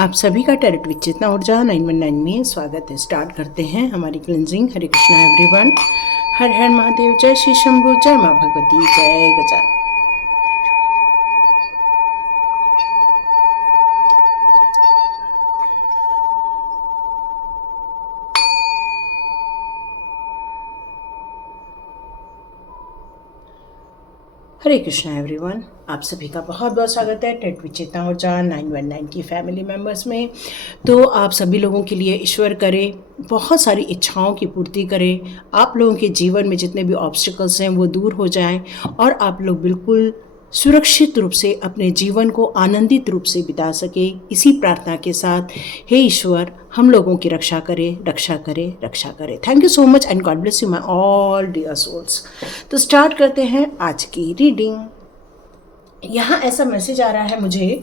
आप सभी का टैरेट विद चेतना ऊर्जा 919 में स्वागत है। स्टार्ट करते हैं हमारी क्लिनजिंग। हरे कृष्णा एवरीवन। हर हर महादेव। जय श्री शंभू। जय माँ भगवती। जय गजानन। हरे कृष्णा एवरीवन। आप सभी का बहुत बहुत स्वागत है टैरेट विद चेतना ऊर्जा 919 की फैमिली मेम्बर्स में। तो आप सभी लोगों के लिए ईश्वर करे बहुत सारी इच्छाओं की पूर्ति करे, आप लोगों के जीवन में जितने भी ऑब्स्टिकल्स हैं वो दूर हो जाएं और आप लोग बिल्कुल सुरक्षित रूप से अपने जीवन को आनंदित रूप से बिता सके। इसी प्रार्थना के साथ हे ईश्वर हम लोगों की रक्षा करे, रक्षा करे, रक्षा करे। Thank you so much and God bless you my all dear souls. तो स्टार्ट करते हैं आज की रीडिंग। यहाँ ऐसा मैसेज आ रहा है मुझे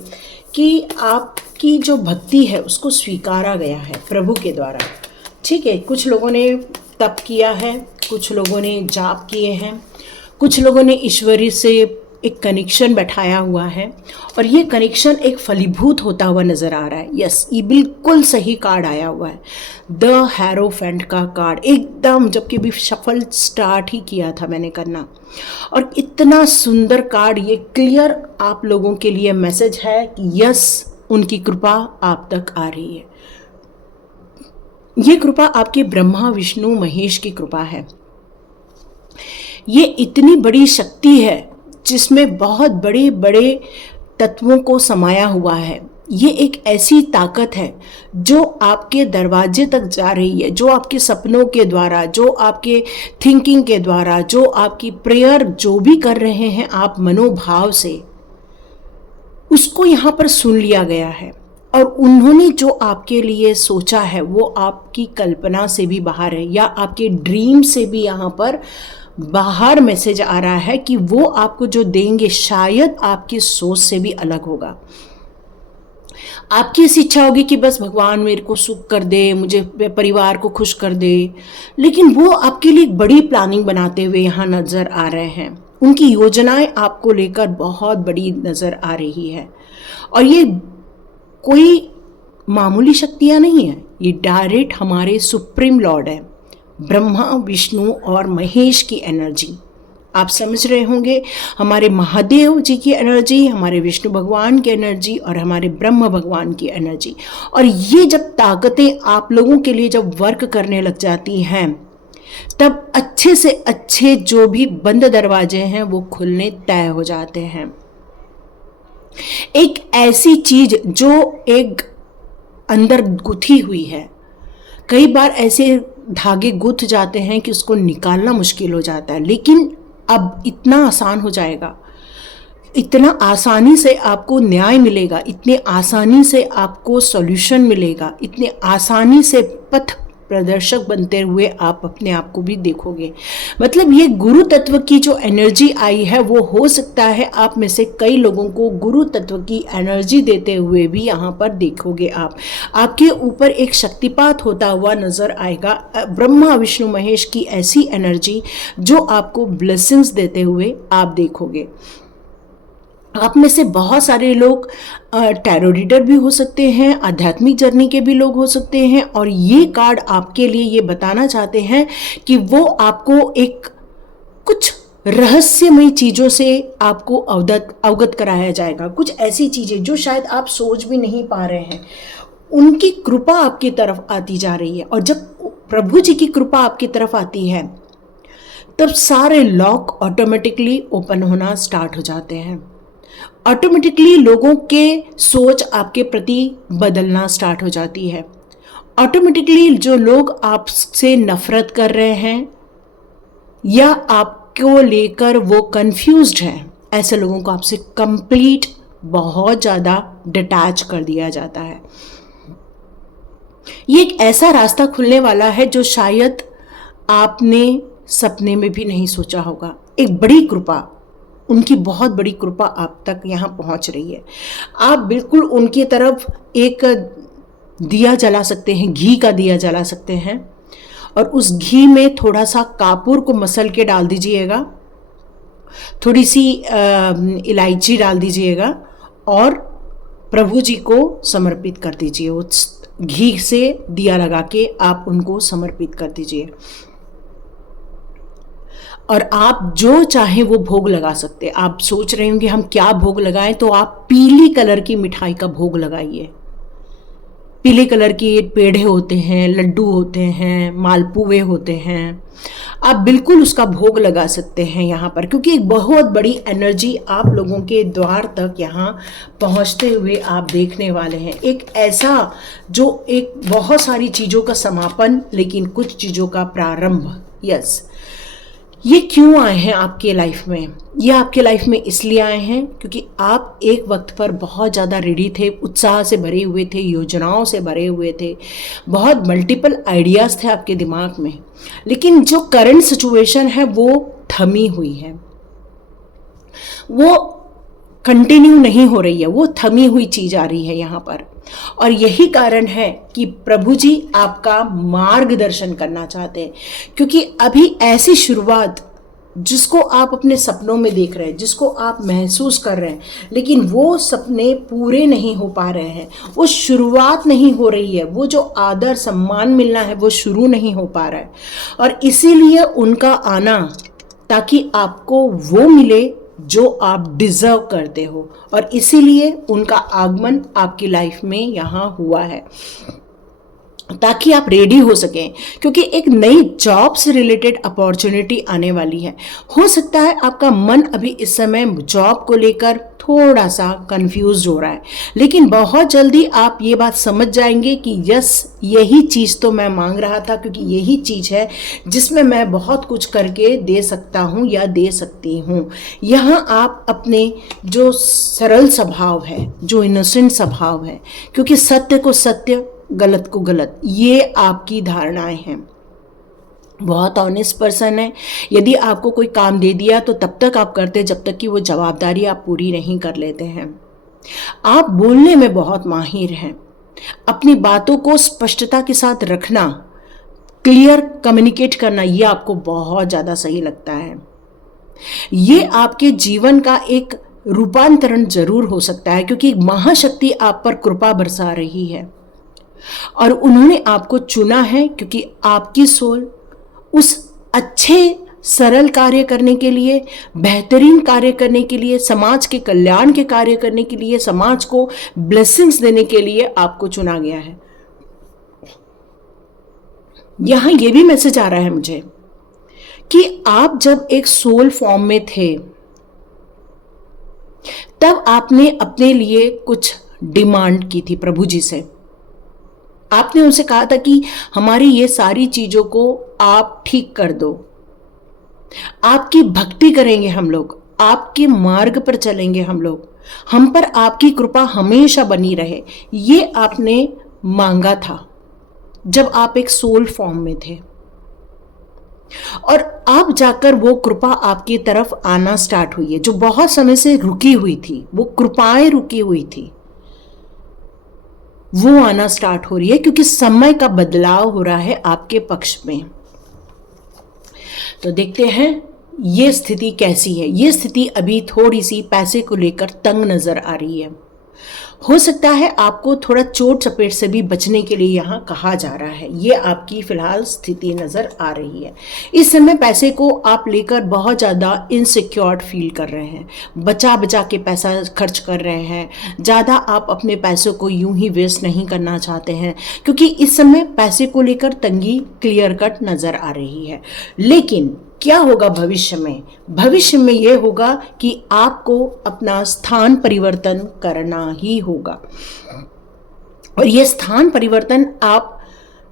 कि आपकी जो भक्ति है उसको स्वीकारा गया है प्रभु के द्वारा। ठीक है, कुछ लोगों ने तप किया है, कुछ लोगों ने जाप किए हैं, कुछ लोगों ने ईश्वरी से एक कनेक्शन बैठाया हुआ है और ये कनेक्शन एक फलीभूत होता हुआ नज़र आ रहा है। यस, ये बिल्कुल सही कार्ड आया हुआ है, द हैरोफेंट का कार्ड एकदम, जबकि भी सफल स्टार्ट ही किया था मैंने करना। और इतना सुंदर कार्ड, ये क्लियर आप लोगों के लिए मैसेज है कि यस उनकी कृपा आप तक आ रही है। ये कृपा आपके ब्रह्मा विष्णु महेश की कृपा है। ये इतनी बड़ी शक्ति है जिसमें बहुत बड़े बड़े तत्वों को समाया हुआ है। ये एक ऐसी ताकत है जो आपके दरवाजे तक जा रही है, जो आपके सपनों के द्वारा, जो आपके थिंकिंग के द्वारा, जो आपकी प्रेयर जो भी कर रहे हैं आप मनोभाव से, उसको यहाँ पर सुन लिया गया है। और उन्होंने जो आपके लिए सोचा है वो आपकी कल्पना से भी बाहर है, या आपके ड्रीम से भी यहाँ पर बाहर मैसेज आ रहा है कि वो आपको जो देंगे शायद आपकी सोच से भी अलग होगा। आपकी ऐसी इच्छा होगी कि बस भगवान मेरे को सुख कर दे, मुझे परिवार को खुश कर दे, लेकिन वो आपके लिए एक बड़ी प्लानिंग बनाते हुए यहाँ नज़र आ रहे हैं। उनकी योजनाएं आपको लेकर बहुत बड़ी नज़र आ रही है और ये कोई मामूली शक्तियाँ नहीं है, ये डायरेक्ट हमारे सुप्रीम लॉर्ड है, ब्रह्मा विष्णु और महेश की एनर्जी। आप समझ रहे होंगे, हमारे महादेव जी की एनर्जी, हमारे विष्णु भगवान की एनर्जी और हमारे ब्रह्म भगवान की एनर्जी। और ये जब ताकतें आप लोगों के लिए जब वर्क करने लग जाती हैं तब अच्छे से अच्छे जो भी बंद दरवाजे हैं वो खुलने तय हो जाते हैं। एक ऐसी चीज जो एक अंदर गुथी हुई है, कई बार ऐसे धागे गुथ जाते हैं कि उसको निकालना मुश्किल हो जाता है, लेकिन अब इतना आसान हो जाएगा, इतना आसानी से आपको न्याय मिलेगा, इतने आसानी से आपको सॉल्यूशन मिलेगा, इतने आसानी से पथ प्रदर्शक बनते हुए आप अपने आप को भी देखोगे। मतलब ये गुरु तत्व की जो एनर्जी आई है वो हो सकता है आप में से कई लोगों को गुरु तत्व की एनर्जी देते हुए भी यहाँ पर देखोगे। आपके ऊपर एक शक्तिपात होता हुआ नजर आएगा, ब्रह्मा विष्णु महेश की ऐसी एनर्जी जो आपको ब्लेसिंग्स देते हुए आप देखोगे। आप में से बहुत सारे लोग टैरो रीडर भी हो सकते हैं, आध्यात्मिक जर्नी के भी लोग हो सकते हैं, और ये कार्ड आपके लिए ये बताना चाहते हैं कि वो आपको एक कुछ रहस्यमय चीज़ों से आपको अवगत कराया जाएगा। कुछ ऐसी चीज़ें जो शायद आप सोच भी नहीं पा रहे हैं, उनकी कृपा आपकी तरफ आती जा रही है। और जब प्रभु जी की कृपा आपकी तरफ आती है तब सारे लॉक ऑटोमेटिकली ओपन होना स्टार्ट हो जाते हैं। ऑटोमेटिकली लोगों के सोच आपके प्रति बदलना स्टार्ट हो जाती है। ऑटोमेटिकली जो लोग आपसे नफरत कर रहे हैं या आपको लेकर वो कंफ्यूज्ड हैं, ऐसे लोगों को आपसे कंप्लीट बहुत ज़्यादा डिटैच कर दिया जाता है। ये एक ऐसा रास्ता खुलने वाला है जो शायद आपने सपने में भी नहीं सोचा होगा। एक बड़ी कृपा, उनकी बहुत बड़ी कृपा आप तक यहाँ पहुँच रही है। आप बिल्कुल उनकी तरफ एक दिया जला सकते हैं, घी का दिया जला सकते हैं, और उस घी में थोड़ा सा कापूर को मसल के डाल दीजिएगा, थोड़ी सी इलायची डाल दीजिएगा और प्रभु जी को समर्पित कर दीजिए। उस घी से दिया लगा के आप उनको समर्पित कर दीजिए और आप जो चाहे वो भोग लगा सकते हैं। आप सोच रहे होंगे हम क्या भोग लगाएं, तो आप पीली कलर की मिठाई का भोग लगाइए। पीले कलर के पेड़े होते हैं, लड्डू होते हैं, मालपुए होते हैं, आप बिल्कुल उसका भोग लगा सकते हैं यहाँ पर, क्योंकि एक बहुत बड़ी एनर्जी आप लोगों के द्वार तक यहाँ पहुँचते हुए आप देखने वाले हैं। एक ऐसा जो एक बहुत सारी चीज़ों का समापन, लेकिन कुछ चीज़ों का प्रारंभ। यस, ये क्यों आए हैं आपके लाइफ में? ये आपके लाइफ में इसलिए आए हैं क्योंकि आप एक वक्त पर बहुत ज़्यादा रेडी थे, उत्साह से भरे हुए थे, योजनाओं से भरे हुए थे, बहुत मल्टीपल आइडियाज़ थे आपके दिमाग में, लेकिन जो करंट सिचुएशन है वो थमी हुई है, वो कंटिन्यू नहीं हो रही है, वो थमी हुई चीज़ आ रही है यहाँ पर। और यही कारण है कि प्रभु जी आपका मार्गदर्शन करना चाहते हैं, क्योंकि अभी ऐसी शुरुआत जिसको आप अपने सपनों में देख रहे हैं, जिसको आप महसूस कर रहे हैं, लेकिन वो सपने पूरे नहीं हो पा रहे हैं, वो शुरुआत नहीं हो रही है, वो जो आदर सम्मान मिलना है वो शुरू नहीं हो पा रहा है। और इसीलिए उनका आना, ताकि आपको वो मिले जो आप डिजर्व करते हो, और इसीलिए उनका आगमन आपकी लाइफ में यहाँ हुआ है, ताकि आप रेडी हो सकें, क्योंकि एक नई जॉब से रिलेटेड अपॉर्चुनिटी आने वाली है। हो सकता है आपका मन अभी इस समय जॉब को लेकर थोड़ा सा कंफ्यूज हो रहा है, लेकिन बहुत जल्दी आप ये बात समझ जाएंगे कि यस, यही चीज़ तो मैं मांग रहा था, क्योंकि यही चीज़ है जिसमें मैं बहुत कुछ करके दे सकता हूँ या दे सकती हूँ। यहाँ आप अपने जो सरल स्वभाव है, जो इनोसेंट स्वभाव है, क्योंकि सत्य को सत्य, गलत को गलत, ये आपकी धारणाएं हैं। बहुत ऑनेस्ट पर्सन है। यदि आपको कोई काम दे दिया तो तब तक आप करते जब तक कि वो जवाबदारी आप पूरी नहीं कर लेते हैं। आप बोलने में बहुत माहिर हैं। अपनी बातों को स्पष्टता के साथ रखना, क्लियर कम्युनिकेट करना, ये आपको बहुत ज़्यादा सही लगता है। ये आपके जीवन का एक रूपांतरण जरूर हो सकता है, क्योंकि महाशक्ति आप पर कृपा बरसा रही है और उन्होंने आपको चुना है, क्योंकि आपकी सोल उस अच्छे सरल कार्य करने के लिए, बेहतरीन कार्य करने के लिए, समाज के कल्याण के कार्य करने के लिए, समाज को ब्लेसिंग्स देने के लिए आपको चुना गया है। यहां यह भी मैसेज आ रहा है मुझे कि आप जब एक सोल फॉर्म में थे, तब आपने अपने लिए कुछ डिमांड की थी प्रभु जी से। आपने उनसे कहा था कि हमारी ये सारी चीज़ों को आप ठीक कर दो, आपकी भक्ति करेंगे हम लोग, आपके मार्ग पर चलेंगे हम लोग, हम पर आपकी कृपा हमेशा बनी रहे। ये आपने मांगा था जब आप एक सोल फॉर्म में थे, और अब जाकर वो कृपा आपकी तरफ आना स्टार्ट हुई है। जो बहुत समय से रुकी हुई थी, वो कृपाएं रुकी हुई थी, वो आना स्टार्ट हो रही है, क्योंकि समय का बदलाव हो रहा है आपके पक्ष में। तो देखते हैं ये स्थिति कैसी है। ये स्थिति अभी थोड़ी सी पैसे को लेकर तंग नजर आ रही है। हो सकता है आपको थोड़ा चोट चपेट से भी बचने के लिए यहाँ कहा जा रहा है। ये आपकी फिलहाल स्थिति नज़र आ रही है। इस समय पैसे को आप लेकर बहुत ज़्यादा इनसिक्योर्ड फील कर रहे हैं, बचा बचा के पैसा खर्च कर रहे हैं। ज़्यादा आप अपने पैसों को यूं ही वेस्ट नहीं करना चाहते हैं, क्योंकि इस समय पैसे को लेकर तंगी क्लियर कट नज़र आ रही है। लेकिन क्या होगा भविष्य में? भविष्य में यह होगा कि आपको अपना स्थान परिवर्तन करना ही होगा, और यह स्थान परिवर्तन आप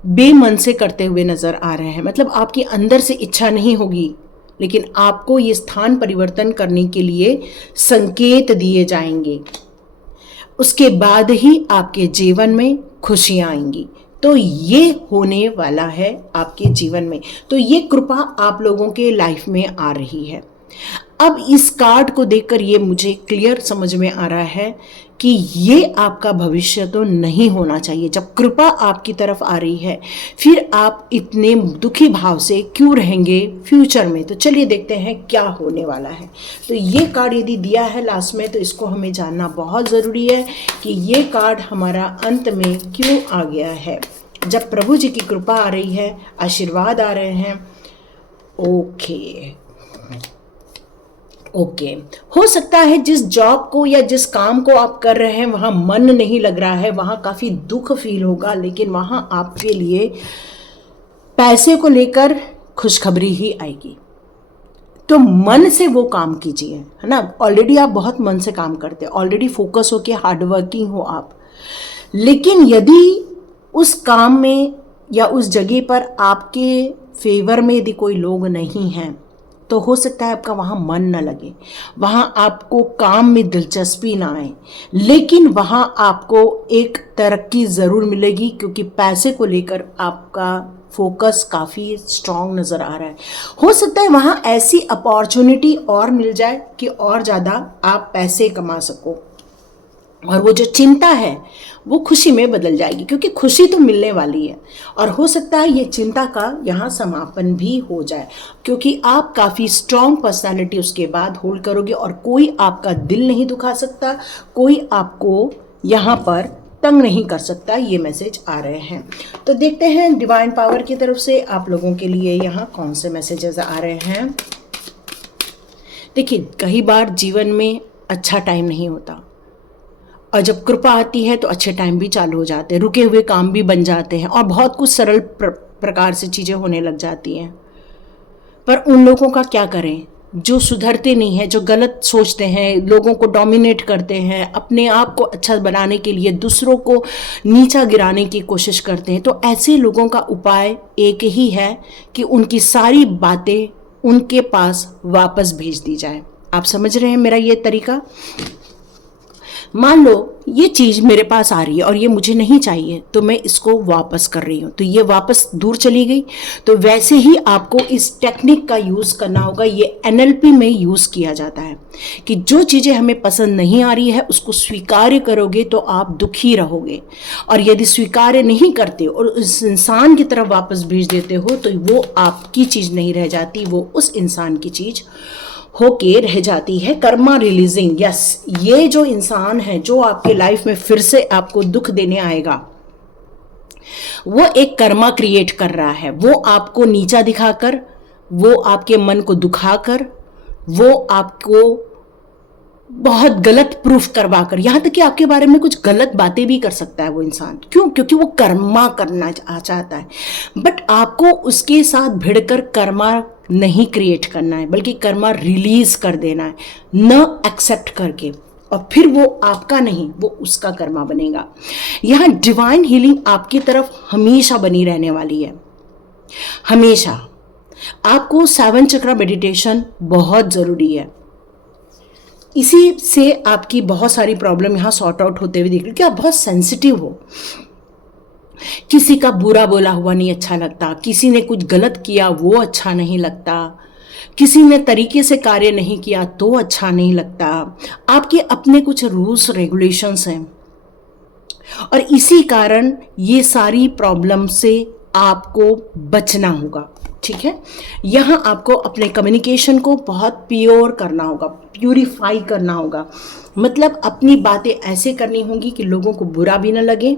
बेमन से करते हुए नजर आ रहे हैं। मतलब आपके अंदर से इच्छा नहीं होगी, लेकिन आपको ये स्थान परिवर्तन करने के लिए संकेत दिए जाएंगे। उसके बाद ही आपके जीवन में खुशियां आएंगी। तो ये होने वाला है आपके जीवन में। तो ये कृपा आप लोगों के लाइफ में आ रही है। अब इस कार्ड को देखकर ये मुझे क्लियर समझ में आ रहा है कि ये आपका भविष्य तो नहीं होना चाहिए। जब कृपा आपकी तरफ आ रही है फिर आप इतने दुखी भाव से क्यों रहेंगे फ्यूचर में। तो चलिए देखते हैं क्या होने वाला है। तो ये कार्ड यदि दिया है लास्ट में तो इसको हमें जानना बहुत ज़रूरी है कि ये कार्ड हमारा अंत में क्यों आ गया है। जब प्रभु जी की कृपा आ रही है, आशीर्वाद आ रहे हैं। ओके, हो सकता है जिस जॉब को या जिस काम को आप कर रहे हैं वहाँ मन नहीं लग रहा है, वहाँ काफ़ी दुख फील होगा, लेकिन वहाँ आपके लिए पैसे को लेकर खुशखबरी ही आएगी। तो मन से वो काम कीजिए, है ना। ऑलरेडी आप बहुत मन से काम करते हैं, ऑलरेडी फोकस हो के हार्डवर्किंग हो आप। लेकिन यदि उस काम में या उस जगह पर आपके फेवर में यदि कोई लोग नहीं हैं तो हो सकता है आपका वहाँ मन न लगे, वहाँ आपको काम में दिलचस्पी ना आए, लेकिन वहाँ आपको एक तरक्की ज़रूर मिलेगी क्योंकि पैसे को लेकर आपका फोकस काफ़ी स्ट्रॉन्ग नज़र आ रहा है। हो सकता है वहाँ ऐसी अपॉर्चुनिटी और मिल जाए कि और ज़्यादा आप पैसे कमा सको, और वो जो चिंता है वो खुशी में बदल जाएगी क्योंकि खुशी तो मिलने वाली है। और हो सकता है ये चिंता का यहाँ समापन भी हो जाए क्योंकि आप काफ़ी स्ट्रॉन्ग पर्सनालिटी उसके बाद होल्ड करोगे और कोई आपका दिल नहीं दुखा सकता, कोई आपको यहाँ पर तंग नहीं कर सकता। ये मैसेज आ रहे हैं। तो देखते हैं डिवाइन पावर की तरफ से आप लोगों के लिए यहाँ कौन से मैसेजेस आ रहे हैं। देखिए, कई बार जीवन में अच्छा टाइम नहीं होता और जब कृपा आती है तो अच्छे टाइम भी चालू हो जाते हैं, रुके हुए काम भी बन जाते हैं और बहुत कुछ सरल प्रकार से चीज़ें होने लग जाती हैं। पर उन लोगों का क्या करें जो सुधरते नहीं हैं, जो गलत सोचते हैं, लोगों को डोमिनेट करते हैं, अपने आप को अच्छा बनाने के लिए दूसरों को नीचा गिराने की कोशिश करते हैं। तो ऐसे लोगों का उपाय एक ही है कि उनकी सारी बातें उनके पास वापस भेज दी जाए। आप समझ रहे हैं मेरा ये तरीका। मान लो ये चीज़ मेरे पास आ रही है और ये मुझे नहीं चाहिए तो मैं इसको वापस कर रही हूँ, तो ये वापस दूर चली गई। तो वैसे ही आपको इस टेक्निक का यूज़ करना होगा। ये NLP में यूज़ किया जाता है कि जो चीज़ें हमें पसंद नहीं आ रही है उसको स्वीकार्य करोगे तो आप दुखी रहोगे, और यदि स्वीकार्य नहीं करते और उस इंसान की तरफ वापस भेज देते हो तो वो आपकी चीज़ नहीं रह जाती, वो उस इंसान की चीज़ होके रह जाती है। कर्मा रिलीजिंग, यस, ये जो इंसान है जो आपके लाइफ में फिर से आपको दुख देने आएगा वो एक कर्मा क्रिएट कर रहा है। वो आपको नीचा दिखाकर, वो आपके मन को दुखाकर, वो आपको बहुत गलत प्रूफ करवाकर, यहाँ तक कि आपके बारे में कुछ गलत बातें भी कर सकता है वो इंसान। क्यों? क्योंकि वो कर्मा करना चाहता है। बट आपको उसके साथ भिड़कर कर्मा नहीं क्रिएट करना है, बल्कि कर्मा रिलीज कर देना है, न एक्सेप्ट करके, और फिर वो आपका नहीं, वो उसका कर्मा बनेगा। यहाँ डिवाइन हीलिंग आपकी तरफ हमेशा बनी रहने वाली है, हमेशा। आपको 7 चक्रा मेडिटेशन बहुत ज़रूरी है। इसी से आपकी बहुत सारी प्रॉब्लम यहाँ सॉर्ट आउट होते हुए दिख रही है कि आप बहुत सेंसिटिव हो। किसी का बुरा बोला हुआ नहीं अच्छा लगता, किसी ने कुछ गलत किया वो अच्छा नहीं लगता, किसी ने तरीके से कार्य नहीं किया तो अच्छा नहीं लगता। आपके अपने कुछ रूल्स रेगुलेशंस हैं और इसी कारण ये सारी प्रॉब्लम से आपको बचना होगा। ठीक है, यहाँ आपको अपने कम्युनिकेशन को बहुत प्योर करना होगा, प्यूरिफाई करना होगा। मतलब अपनी बातें ऐसे करनी होंगी कि लोगों को बुरा भी ना लगे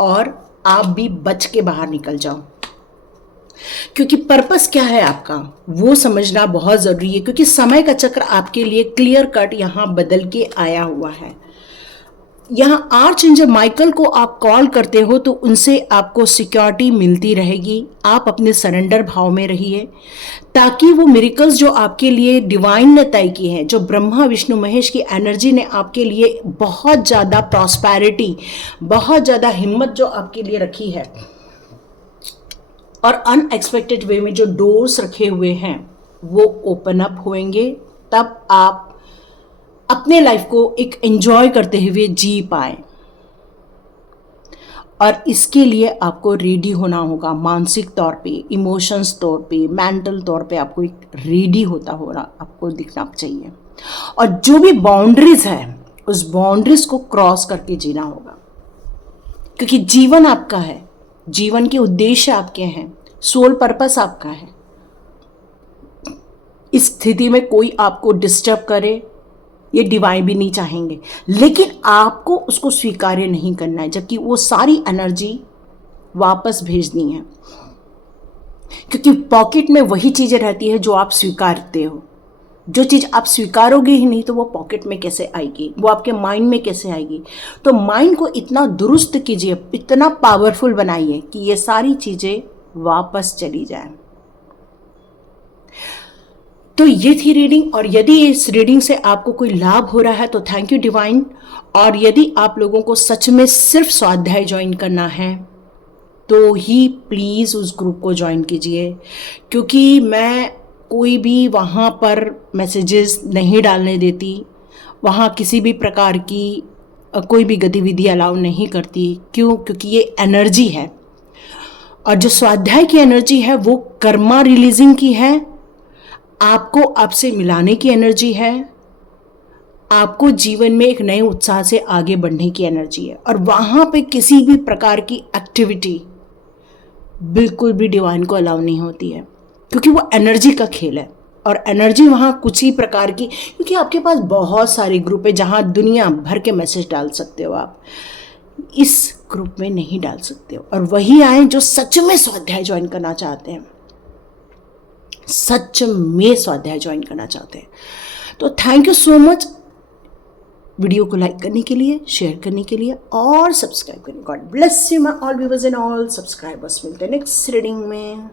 और आप भी बच के बाहर निकल जाओ। क्योंकि पर्पस क्या है आपका वो समझना बहुत ज़रूरी है, क्योंकि समय का चक्र आपके लिए क्लियर कट यहाँ बदल के आया हुआ है। यहाँ आर्च एंजल माइकल को आप कॉल करते हो तो उनसे आपको सिक्योरिटी मिलती रहेगी। आप अपने सरेंडर भाव में रहिए ताकि वो मिरेकल्स जो आपके लिए डिवाइन ने तय की हैं, जो ब्रह्मा विष्णु महेश की एनर्जी ने आपके लिए बहुत ज़्यादा प्रॉस्पेरिटी, बहुत ज़्यादा हिम्मत जो आपके लिए रखी है और अनएक्सपेक्टेड वे में जो डोर्स रखे हुए हैं वो ओपन अप होंगे, तब आप अपने लाइफ को एक एंजॉय करते हुए जी पाए। और इसके लिए आपको रेडी होना होगा, मानसिक तौर पे, इमोशंस तौर पे, मेंटल तौर पे आपको एक रेडी होना आपको दिखना चाहिए। और जो भी बाउंड्रीज है उस बाउंड्रीज को क्रॉस करके जीना होगा, क्योंकि जीवन आपका है, जीवन के उद्देश्य आपके हैं, सोल पर्पस आपका है। इस स्थिति में कोई आपको डिस्टर्ब करे ये डिवाइन भी नहीं चाहेंगे, लेकिन आपको उसको स्वीकार्य नहीं करना है, जबकि वो सारी एनर्जी वापस भेजनी है, क्योंकि पॉकेट में वही चीज़ें रहती है जो आप स्वीकारते हो। जो चीज़ आप स्वीकारोगे ही नहीं तो वो पॉकेट में कैसे आएगी, वो आपके माइंड में कैसे आएगी। तो माइंड को इतना दुरुस्त कीजिए, इतना पावरफुल बनाइए कि ये सारी चीज़ें वापस चली जाएं। तो ये थी रीडिंग, और यदि इस रीडिंग से आपको कोई लाभ हो रहा है तो थैंक यू डिवाइन। और यदि आप लोगों को सच में सिर्फ स्वाध्याय ज्वाइन करना है तो ही प्लीज़ उस ग्रुप को ज्वाइन कीजिए, क्योंकि मैं कोई भी वहाँ पर मैसेजेस नहीं डालने देती, वहाँ किसी भी प्रकार की कोई भी गतिविधि अलाउ नहीं करती। क्यों? क्योंकि ये एनर्जी है, और जो स्वाध्याय की एनर्जी है वो कर्मा रिलीजिंग की है, आपको आपसे मिलाने की एनर्जी है, आपको जीवन में एक नए उत्साह से आगे बढ़ने की एनर्जी है। और वहाँ पे किसी भी प्रकार की एक्टिविटी बिल्कुल भी डिवाइन को अलाउ नहीं होती है, क्योंकि वो एनर्जी का खेल है। और एनर्जी वहाँ कुछ ही प्रकार की, क्योंकि आपके पास बहुत सारे ग्रुप है जहाँ दुनिया भर के मैसेज डाल सकते हो, आप इस ग्रुप में नहीं डाल सकते हो। और वही आए जो सच में स्वाध्याय ज्वाइन करना चाहते हैं, सच में स्वाध्याय ज्वाइन करना चाहते हैं। तो thank you so much video को लाइक करने के लिए, शेयर करने के लिए और सब्सक्राइब करने। God bless you my all viewers and all subscribers. मिलते हैं नेक्स्ट रीडिंग में।